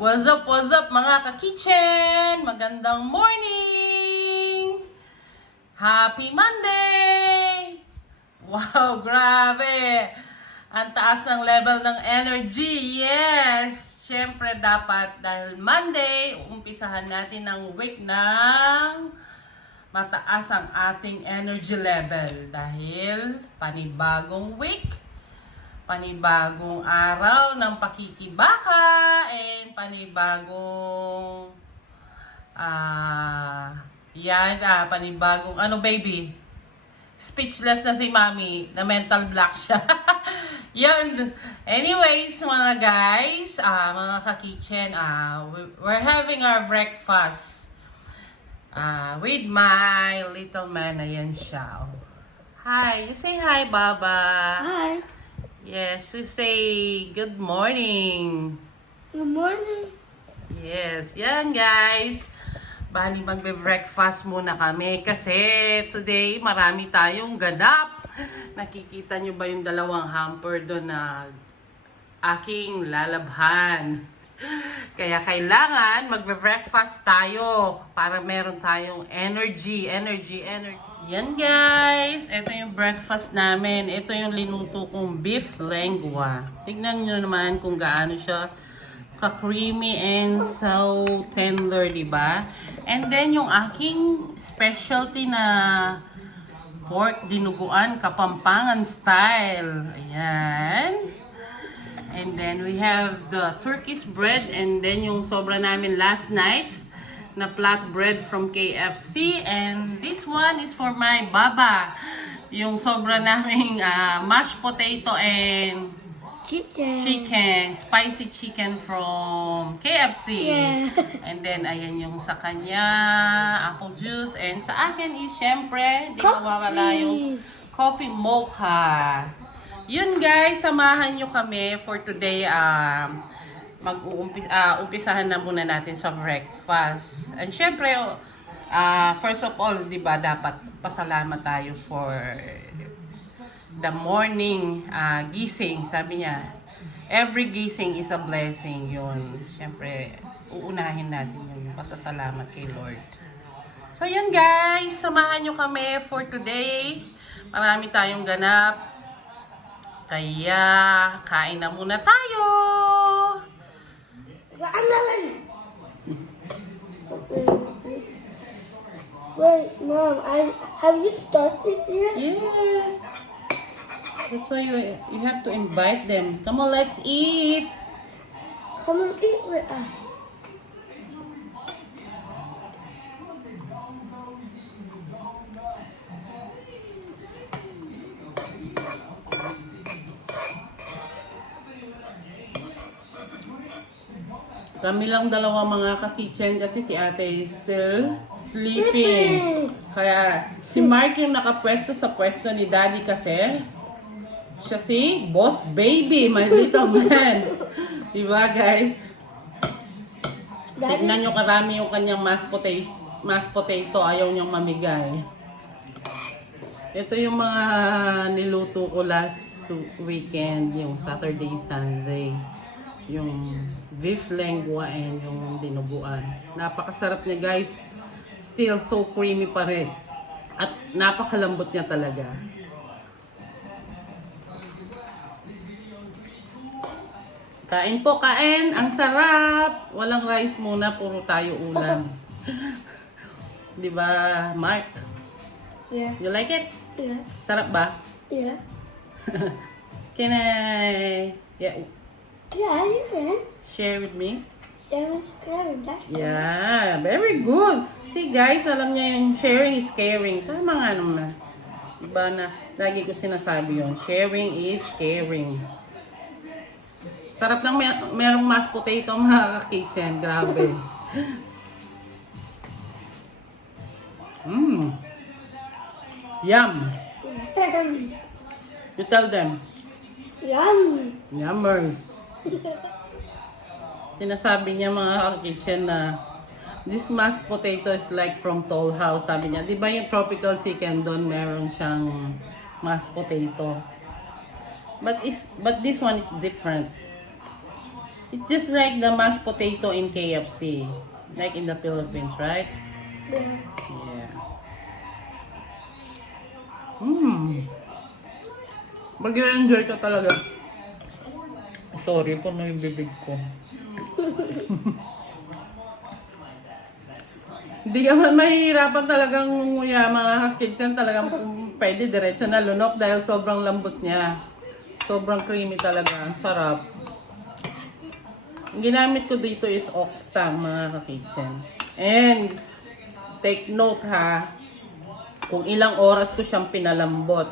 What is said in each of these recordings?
What's up mga ka-kitchen? Magandang morning! Happy Monday! Wow, grabe! Ang taas ng level ng energy, yes! Siyempre dapat dahil Monday, umpisahan natin ang week ng mataas ang ating energy level dahil panibagong week, panibagong araw ng pakikibaka, and panibagong panibagong baby, speechless na si mami, na mental block siya. Yan. Anyways, mga guys, mga ka-kitchen, we're having our breakfast with my little man. Ayan siya. Hi, you say hi, Baba. Hi. Yes, you say good morning. Good morning. Yes, yan guys. Bali magbe-breakfast muna kami kasi today marami tayong ganap. Nakikita nyo ba yung dalawang hamper doon na aking lalabhan? Kaya kailangan magbe-breakfast tayo para meron tayong energy. Yan guys, ito yung breakfast namin. Ito yung linuto kong beef lengua. Tignan nyo naman kung gaano siya ka-creamy and so tender, diba? And then yung aking specialty na pork dinuguan, Kapampangan style. Ayan. And then we have the Turkish bread, and then yung sobra namin last night na flatbread from KFC, and this one is for my baba. Yung sobra naming mashed potato and chicken, spicy chicken from KFC. Yeah. And then ayan yung sa kanya, apple juice, and sa akin is syempre, di mawawala yung coffee mocha. Yun guys, samahan nyo kami for today. Umpisahan na muna natin sa breakfast. And syempre, first of all, di ba, dapat pasalamat tayo for the morning gising. Sabi niya, every gising is a blessing. Yun, syempre, uunahin natin yung pasasalamat kay Lord. So yun guys, samahan nyo kami for today. Marami tayong ganap. Kaya, kain na muna tayo! Wait, Mom, have you started yet? Yes! That's why you have to invite them. Come on, let's eat! Come and eat with us. Kami lang dalawa mga ka-kitchen kasi si ate is still sleeping. Kaya si Mark yung nakapwesto sa pwesto ni Daddy kasi siya si Boss Baby, my little man. Diba guys? Tignan nyo karami yung kanyang mashed potato, ayaw niyang mamigay. Ito yung mga niluto ko last weekend, yung Saturday, Sunday. Yung beef lengua and yung dinuguan. Napakasarap niya guys. Still so creamy pa rin. At napakalambot niya talaga. Kain po, kain! Ang sarap! Walang rice muna, puro tayo ulam. Diba, Mark? Yeah. You like it? Yeah. Sarap ba? Yeah. Can I Yeah, you can. share with me? Sharing is caring. That's Yeah, very good. See guys, alam niya yung sharing is caring. Tama nga naman. Diba na, lagi ko sinasabi yun. Sharing is caring. Sarap ng merong mashed potato mga ka-kitchen. Grabe. Yum. You tell them. Yum. Yummers. Sinasabi niya mga ka-kitchen na this mashed potato is like from Toll House. Sabi niya, di ba yung tropical chicken doon meron siyang mashed potato. But this one is different. It's just like the mashed potato in KFC. Like in the Philippines, right? Yeah. Yeah. Mmm. Mag-enjoy ka talaga. Sorry po na yung bibig ko. Hindi ka man mahihirapan talagang nguya mga kitchen. Talagang pwede diretso na lunok dahil sobrang lambot niya. Sobrang creamy talaga. Ang sarap. Ang ginamit ko dito is oxtang mga kitchen. And take note ha, kung ilang oras ko siyang pinalambot.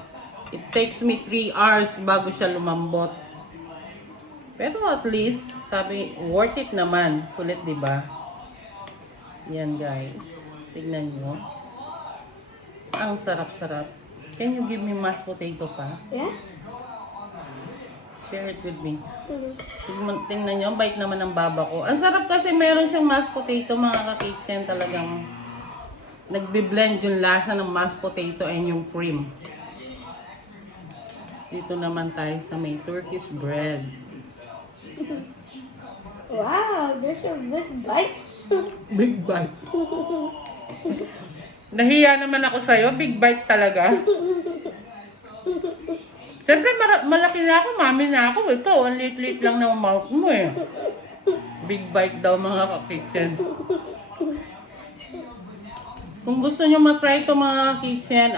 It takes me 3 hours bago siya lumambot. Pero at least, sabi, worth it naman. Sulit, di ba? Yan guys. Tignan nyo. Ang sarap-sarap. Can you give me mashed potato pa? Yeah? Share it with me. Mm-hmm. Tingnan nyo, bite naman ng baba ko. Ang sarap kasi meron siyang mashed potato mga ka-kitchen. Talagang nagbi-blend yung lasa ng mashed potato and yung cream. Dito naman tayo sa may Turkish bread. Wow, that's a big bite. Big bite. Nahiya naman ako sa'yo. Big bite talaga. Siyempre, malaki na ako. Mami na ako. Ito, ang liit-liit lang ng mouth mo eh. Big bite daw mga ka-kitchen. Kung gusto nyo matry ito mga kitchen,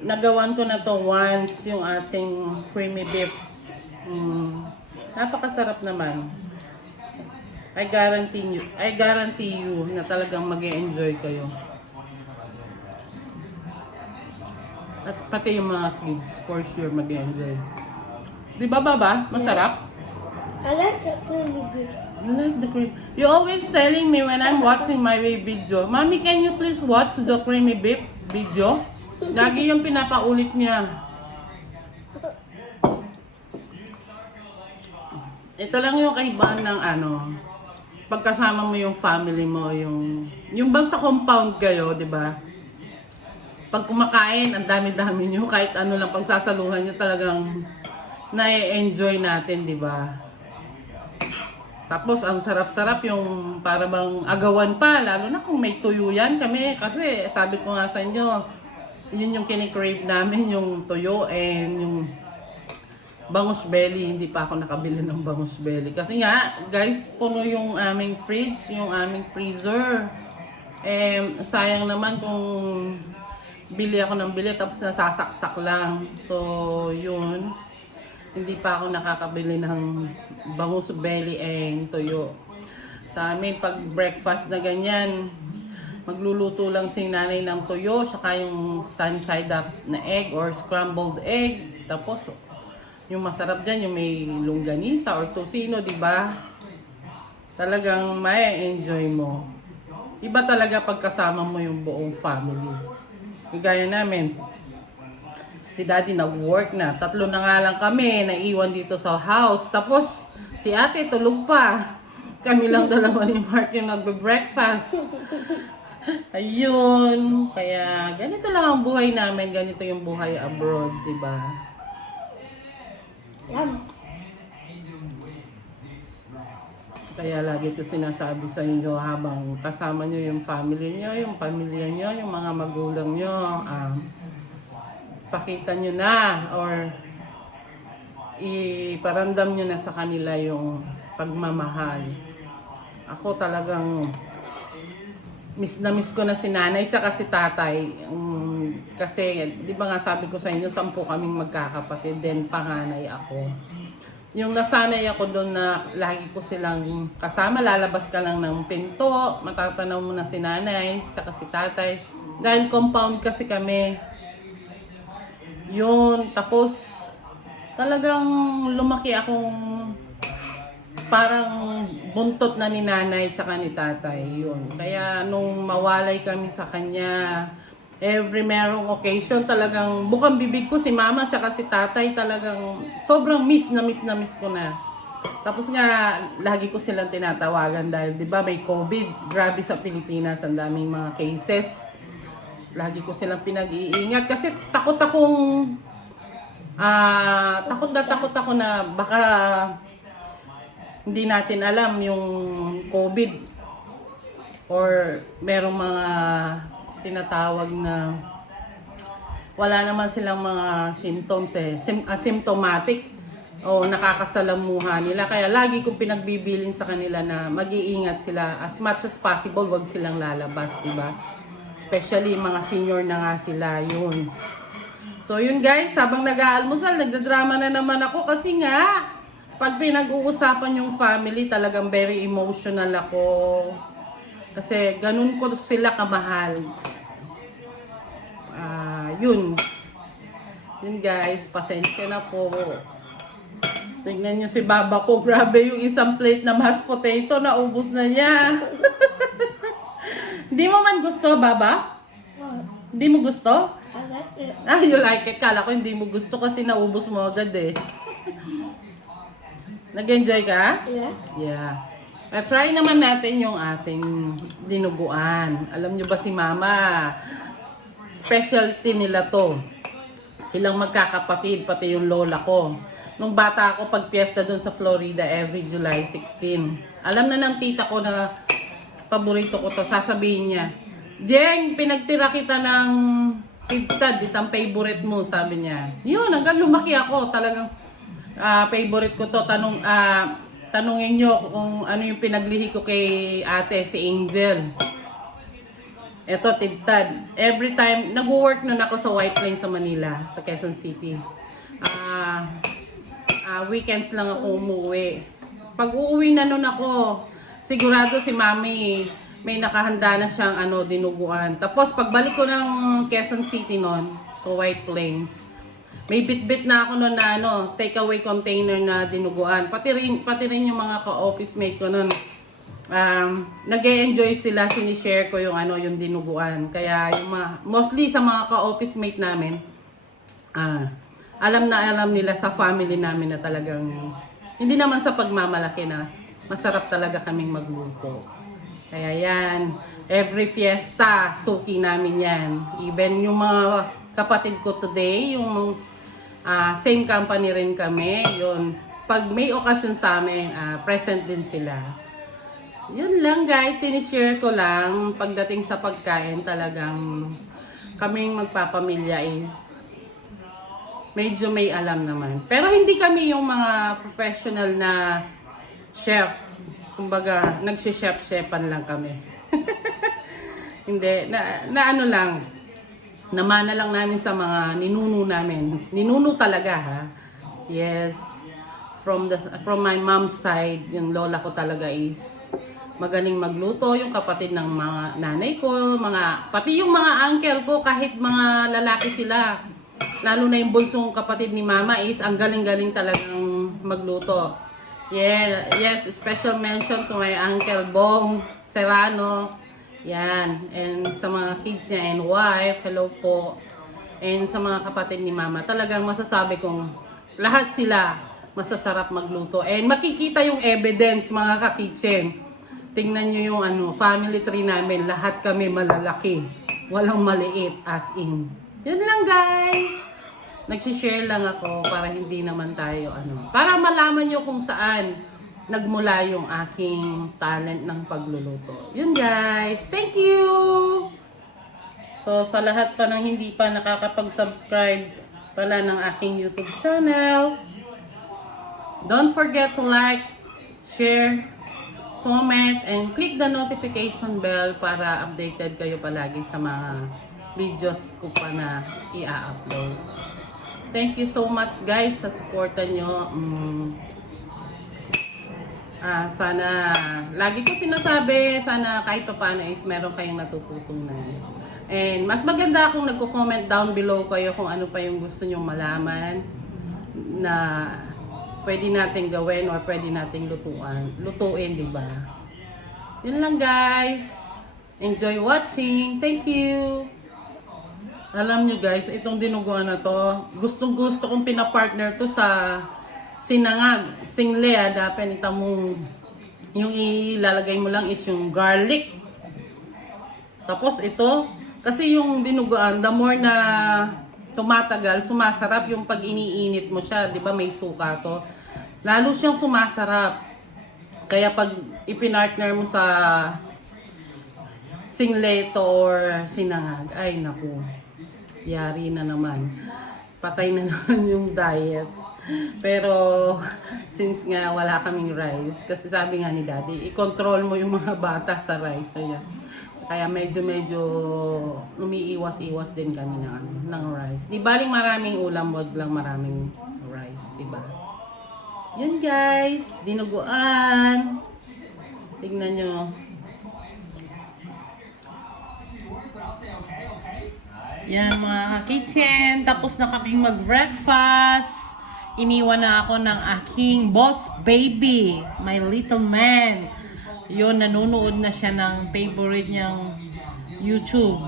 nagawan ko na to once yung ating creamy beef. Napakasarap naman. I guarantee you na talagang mag-e-enjoy kayo. At pati yung mga kids, for sure mag-e-enjoy. Di ba baba? Masarap? I like the creamy beef. You like the cream? You always telling me when I'm watching my video, Mommy, can you please watch the creamy beef video? Lagi yung pinapaulit niya. Ito lang yung kaibahan ng pagkasama mo yung family mo, yung basta compound kayo, di ba? Pag kumakain, ang dami-dami nyo, kahit ano lang pagsasaluhan nyo, talagang na-enjoy natin, di ba? Tapos, ang sarap-sarap yung para bang agawan pa, lalo na kung may tuyo yan kami. Kasi, sabi ko nga sa inyo, yun yung kinikrave namin, yung tuyo and yung bangus belly. Hindi pa ako nakabili ng bangus belly. Kasi nga, guys, puno yung aming fridge, yung aming freezer. Sayang naman kung bili ako ng bili tapos nasasaksak lang. So, yun. Hindi pa ako nakakabili ng bangus belly and tuyo. Sa amin, pag breakfast na ganyan, magluluto lang si nanay ng tuyo, saka yung sunny side up na egg or scrambled egg. Tapos, yung masarap dyan, yung may longganisa or tocino, di ba? Talagang may enjoy mo. Iba talaga pagkasama mo yung buong family. Gaya namin, si daddy nag-work na. 3 na nga lang kami, naiwan dito sa house. Tapos, si ate tulog pa. Kami lang dalawa ni Mark yung nagbe-breakfast. Ayun. Kaya, ganito lang ang buhay namin. Ganito yung buhay abroad, di ba? Yum. Kaya lagi ko sinasabi sa inyo habang kasama nyo yung family nyo, yung pamilya nyo, yung mga magulang nyo, pakita nyo na or iparamdam nyo na sa kanila yung pagmamahal. Ako talagang miss na miss ko na si nanay sa kasi tatay. Kasi di ba nga sabi ko sa inyo, 10 kaming magkakapatid, then panganay ako. Yung nasanay ako doon na lagi ko silang kasama, lalabas ka lang ng pinto, matatanaw mo na si nanay, saka si tatay. Dahil compound kasi kami. Yun, tapos talagang lumaki akong parang buntot na ni nanay saka ni tatay. Yun. Kaya nung mawalay kami sa kanya, every merong occasion, talagang bukang bibig ko si mama saka si tatay, talagang sobrang miss ko na. Tapos nga, lagi ko silang tinatawagan dahil di ba may COVID, grabe sa Pilipinas, ang daming mga cases. Lagi ko silang pinag-iingat kasi takot ako na baka hindi natin alam yung COVID or merong mga tinatawag na wala naman silang mga symptoms asymptomatic o nakakasalamuha nila. Kaya lagi kong pinagbibilin sa kanila na mag-iingat sila as much as possible, wag silang lalabas, diba? Especially mga senior na nga sila, yun. So yun guys, habang nag-aalmusal, nagdadrama na naman ako kasi nga, pag pinag-uusapan yung family, talagang very emotional ako. Kasi ganun ko sila kamahal. Yun. Yun guys, pasensya na po. Tingnan nyo si baba ko. Grabe yung isang plate na mashed potato. Naubos na niya. Hindi mo man gusto, baba? Hindi mo gusto? I like it. You like it. Kala ko hindi mo gusto kasi naubos mo agad eh. Nag-enjoy ka? Yeah. Yeah. Try naman natin yung ating dinuguan. Alam nyo ba si mama? Specialty nila to. Silang magkakapatid, pati yung lola ko. Nung bata ako, pag piyesta doon sa Florida, every July 16. Alam na ng tita ko na paborito ko to. Sasabihin niya, Jeng, pinagtira kita ng pigtad, itang favorite mo, sabi niya. Yun, hanggang lumaki ako. Talagang favorite ko to. Tanungin nyo kung ano yung pinaglihi ko kay ate, si Angel. Eto, tigtad. Every time, nag-work nun ako sa White Plains sa Manila, sa Quezon City. Weekends lang ako umuwi. Pag uuwi na nun ako, sigurado si mami may nakahanda na siyang dinuguan. Tapos pagbalik ko ng Quezon City nun, sa White Plains, may bit-bit na ako nun na take-away container na dinuguan. Pati rin yung mga ka-office mate ko nun. Nag-e-enjoy sila, sinishare ko yung yung dinuguan. Kaya yung mostly sa mga ka-office mate namin, alam nila sa family namin na talagang, hindi naman sa pagmamalaki na, masarap talaga kaming magluto. Kaya yan, every fiesta, suki namin yan. Even yung mga kapatid ko today, yung same company rin kami, yun, pag may okasyon sa amin, present din sila. Yun lang guys, sinishare ko lang, pagdating sa pagkain talagang kaming magpapamilya is medyo may alam naman. Pero hindi kami yung mga professional na chef. Kumbaga, nagsi-chef-chefan lang kami. Hindi, na lang. Namana lang namin sa mga ninuno namin. Ninuno talaga ha. Yes. From my mom's side, yung lola ko talaga is magaling magluto. Yung kapatid ng mga nanay ko, pati yung mga uncle ko, kahit mga lalaki sila. Lalo na yung bunsong kapatid ni mama is ang galing-galing talagang magluto. Yeah, yes, special mention to my Uncle Bong Serrano. Yan. And sa mga kids niya and wife, hello po. And sa mga kapatid ni mama, talagang masasabi kong lahat sila masasarap magluto. And makikita yung evidence mga ka-kitchen. Tingnan nyo yung family tree namin. Lahat kami malalaki. Walang maliit as in. Yun lang guys. Nagsishare lang ako para hindi naman tayo para malaman nyo kung saan nagmula yung aking talent ng pagluluto. Yun guys. Thank you! So sa lahat pa ng hindi pa nakakapag-subscribe pala ng aking YouTube channel, don't forget to like, share, comment, and click the notification bell para updated kayo palagi sa mga videos ko pa na i-upload. Thank you so much guys sa suporta nyo. Sana, lagi ko sinasabi, sana kahit pa paano is meron kayong natututunan. And mas maganda kung nagko-comment down below kayo kung ano pa yung gusto nyo malaman na pwede nating gawin or pwede nating lutuin, di ba? Yun lang guys. Enjoy watching. Thank you. Alam nyo guys, itong dinuguan na to, gustong-gusto kong pinapartner to sa sinangag, single dapat ito mong yung ilalagay mo lang is yung garlic. Tapos ito, kasi yung dinuguan, the more na tumatagal, sumasarap yung pag iniinit mo siya, di ba may suka to. Lalo siyang sumasarap. Kaya pag ipinartner mo sa singleto or sinangag, ay naku, yari na naman. Patay na naman yung diet. Pero, since nga wala kaming rice, kasi sabi nga ni Daddy, i-control mo yung mga bata sa rice. Kaya medyo umiiwas-iwas din kami ng rice. Di baling maraming ulam, wag lang maraming rice, diba? Yun guys, dinuguan. Tignan nyo. Yan mga ka-kitchen, tapos na kaming mag-breakfast. Iniwan na ako ng aking boss baby, my little man. Yun, nanonood na siya ng favorite niyang YouTube.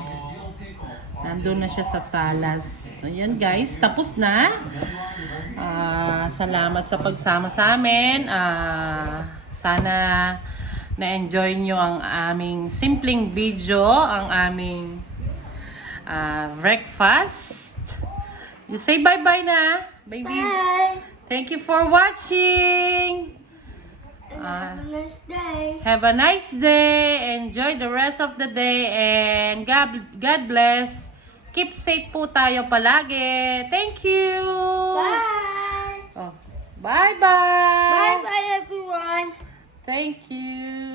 Nandun na siya sa salas. Ayan guys, tapos na. Salamat sa pagsama sa amin. Sana na-enjoy nyo ang aming simpleng video, ang aming breakfast. You say bye-bye na, baby. Bye. Thank you for watching. Have a nice day. Have a nice day. Enjoy the rest of the day. And God bless. Keep safe po tayo palagi. Thank you. Bye. Oh, bye-bye. Bye bye everyone. Thank you.